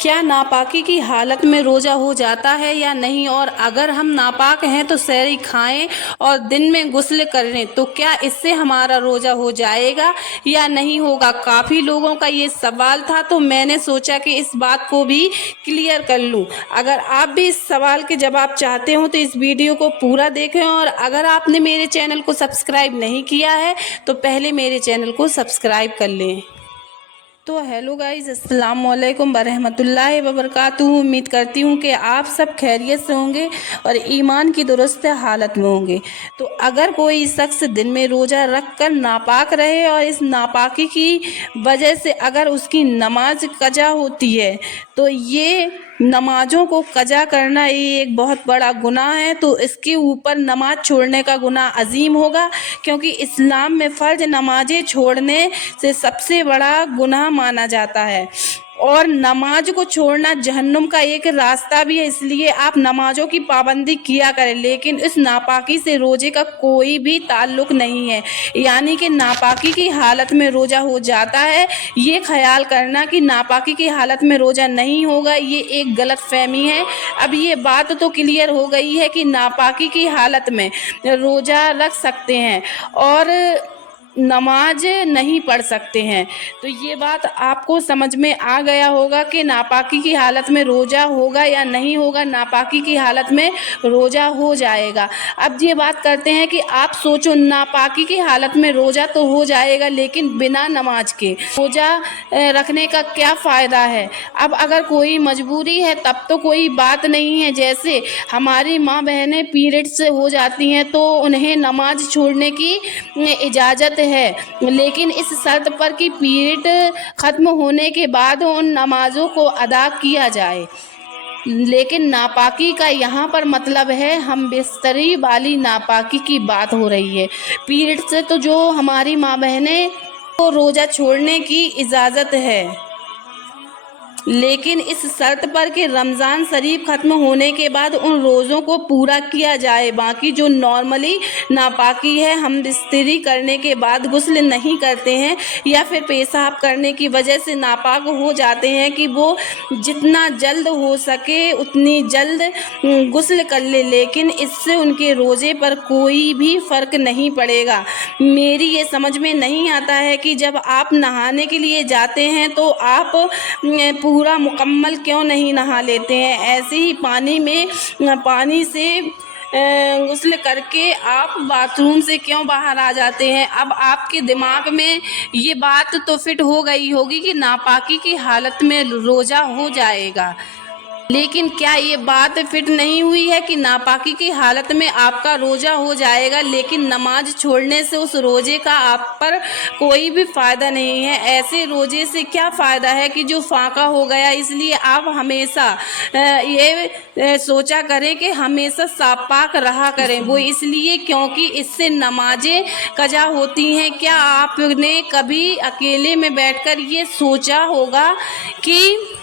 क्या नापाकी की हालत में रोज़ा हो जाता है या नहीं, और अगर हम नापाक हैं तो सहरी खाएं और दिन में गुस्ल करें तो क्या इससे हमारा रोज़ा हो जाएगा या नहीं होगा। काफ़ी लोगों का ये सवाल था, तो मैंने सोचा कि इस बात को भी क्लियर कर लूँ। अगर आप भी इस सवाल के जवाब चाहते हो तो इस वीडियो को पूरा देखें, और अगर आपने मेरे चैनल को सब्सक्राइब नहीं किया है तो पहले मेरे चैनल को सब्सक्राइब कर लें। तो हेलो गाइस, अस्सलाम वालेकुम बरहमतुल्लाहि वबरकातुहू। उम्मीद करती हूँ कि आप सब खैरियत से होंगे और ईमान की दुरुस्त हालत में होंगे। तो अगर कोई शख्स दिन में रोज़ा रख कर नापाक रहे और इस नापाकी की वजह से अगर उसकी नमाज कज़ा होती है तो ये नमाज़ों को कज़ा करना ये एक बहुत बड़ा गुनाह है। तो इसके ऊपर नमाज छोड़ने का गुनाह अजीम होगा, क्योंकि इस्लाम में फ़र्ज नमाज़ें छोड़ने से सबसे बड़ा गुनाह माना जाता है। और नमाज को छोड़ना जहन्नुम का एक रास्ता भी है, इसलिए आप नमाजों की पाबंदी किया करें, लेकिन इस नापाकी से रोज़े का कोई भी ताल्लुक़ नहीं है। यानी कि नापाकी की हालत में रोज़ा हो जाता है, ये ख्याल करना कि नापाकी की हालत में रोज़ा नहीं होगा, ये एक गलत फहमी है। अब ये बात तो क्लियर हो गई है कि नापाकी की हालत में रोज़ा रख सकते हैं और नमाज नहीं पढ़ सकते हैं। तो ये बात आपको समझ में आ गया होगा कि नापाकी की हालत में रोज़ा होगा या नहीं होगा। नापाकी की हालत में रोज़ा हो जाएगा। अब ये बात करते हैं कि आप सोचो, नापाकी की हालत में रोज़ा तो हो जाएगा, लेकिन बिना नमाज के रोज़ा रखने का क्या फ़ायदा है। अब अगर कोई मजबूरी है तब तो कोई बात नहीं है। जैसे हमारी माँ बहनें पीरियड्स हो जाती हैं तो उन्हें नमाज छोड़ने की इजाज़त है, लेकिन इस शर्त पर कि पीरियड ख़त्म होने के बाद उन नमाज़ों को अदा किया जाए। लेकिन नापाकी का यहाँ पर मतलब है हम बिस्तरी वाली नापाकी की बात हो रही है। पीरियड से तो जो हमारी माँ बहनें को रोज़ा छोड़ने की इजाज़त है, लेकिन इस शर्त पर कि रमज़ान शरीफ ख़त्म होने के बाद उन रोज़ों को पूरा किया जाए। बाकी जो नॉर्मली नापाकी है, हम बिस्तरी करने के बाद गुस्ल नहीं करते हैं या फिर पेशाब करने की वजह से नापाक हो जाते हैं, कि वो जितना जल्द हो सके उतनी जल्द गुस्ल कर ले, लेकिन इससे उनके रोज़े पर कोई भी फ़र्क नहीं पड़ेगा। मेरी ये समझ में नहीं आता है कि जब आप नहाने के लिए जाते हैं तो आप पूरा मुकम्मल क्यों नहीं नहा लेते हैं। ऐसे ही पानी से गुस्ल करके आप बाथरूम से क्यों बाहर आ जाते हैं। अब आपके दिमाग में ये बात तो फिट हो गई होगी कि नापाकी की हालत में रोज़ा हो जाएगा, लेकिन क्या ये बात फिट नहीं हुई है कि नापाकी की हालत में आपका रोज़ा हो जाएगा, लेकिन नमाज छोड़ने से उस रोज़े का आप पर कोई भी फ़ायदा नहीं है। ऐसे रोज़े से क्या फ़ायदा है कि जो फाका हो गया। इसलिए आप हमेशा ये सोचा करें कि हमेशा साफ पाक रहा करें। वो इसलिए क्योंकि इससे नमाजें कज़ा होती हैं। क्या आपने कभी अकेले में बैठकर ये सोचा होगा कि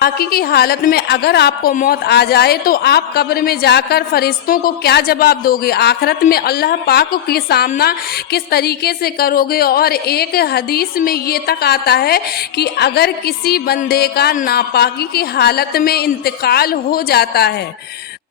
नापाकी की हालत में अगर आपको मौत आ जाए तो आप कब्र में जाकर फरिश्तों को क्या जवाब दोगे। आखिरत में अल्लाह पाक के सामना किस तरीके से करोगे। और एक हदीस में ये तक आता है कि अगर किसी बंदे का नापाकी की हालत में इंतकाल हो जाता है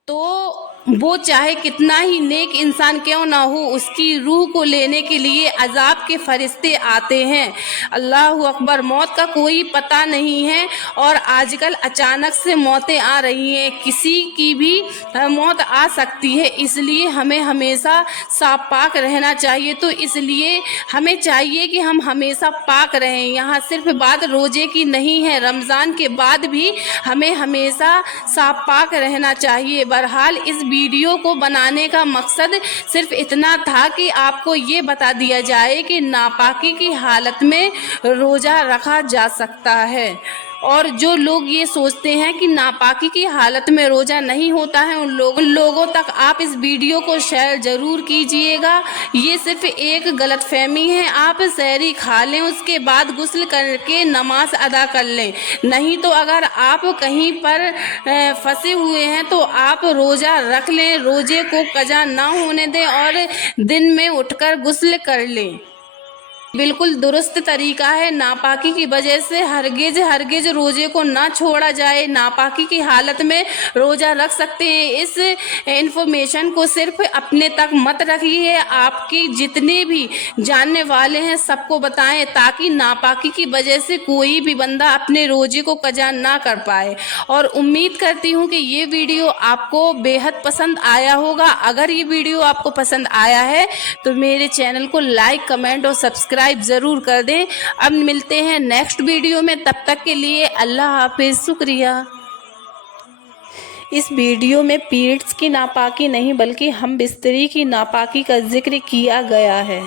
तो वो चाहे कितना ही नेक इंसान क्यों ना हो, उसकी रूह को लेने के लिए अजाब के फरिश्ते आते हैं। अल्लाह अकबर। मौत का कोई पता नहीं है और आजकल अचानक से मौतें आ रही हैं, किसी की भी मौत आ सकती है। इसलिए हमें हमेशा साफ पाक रहना चाहिए। तो इसलिए हमें चाहिए कि हम हमेशा पाक रहें। यहाँ सिर्फ बात रोज़े की नहीं है, रमज़ान के बाद भी हमें हमेशा साफ पाक रहना चाहिए। बहरहाल इस वीडियो को बनाने का मकसद सिर्फ इतना था कि आपको ये बता दिया जाए कि नापाकी की हालत में रोज़ा रखा जा सकता है। और जो लोग ये सोचते हैं कि नापाकी की हालत में रोज़ा नहीं होता है, उन लोगों तक आप इस वीडियो को शेयर ज़रूर कीजिएगा। ये सिर्फ एक गलतफहमी है। आप सहरी खा लें, उसके बाद गुस्ल करके नमाज अदा कर लें। नहीं तो अगर आप कहीं पर फंसे हुए हैं तो आप रोज़ा रख लें, रोज़े को कज़ा ना होने दें और दिन में उठकर गुस्ल कर लें। बिल्कुल दुरुस्त तरीका है। नापाकी की वजह से हरगिज रोजे को ना छोड़ा जाए। नापाकी की हालत में रोजा रख सकते हैं। इस इंफॉर्मेशन को सिर्फ अपने तक मत रखिए, आपकी जितने भी जानने वाले हैं सबको बताएं, ताकि नापाकी की वजह से कोई भी बंदा अपने रोजे को कज़ा ना कर पाए। और उम्मीद करती हूँ कि ये वीडियो आपको बेहद पसंद आया होगा। अगर ये वीडियो आपको पसंद आया है तो मेरे चैनल को लाइक, कमेंट और सब्सक्राइब ज़रूर कर दें। अब मिलते हैं नेक्स्ट वीडियो में, तब तक के लिए अल्लाह हाफिज़, शुक्रिया। इस वीडियो में पीरियड्स की नापाकी नहीं बल्कि हम बिस्तरी की नापाकी का जिक्र किया गया है।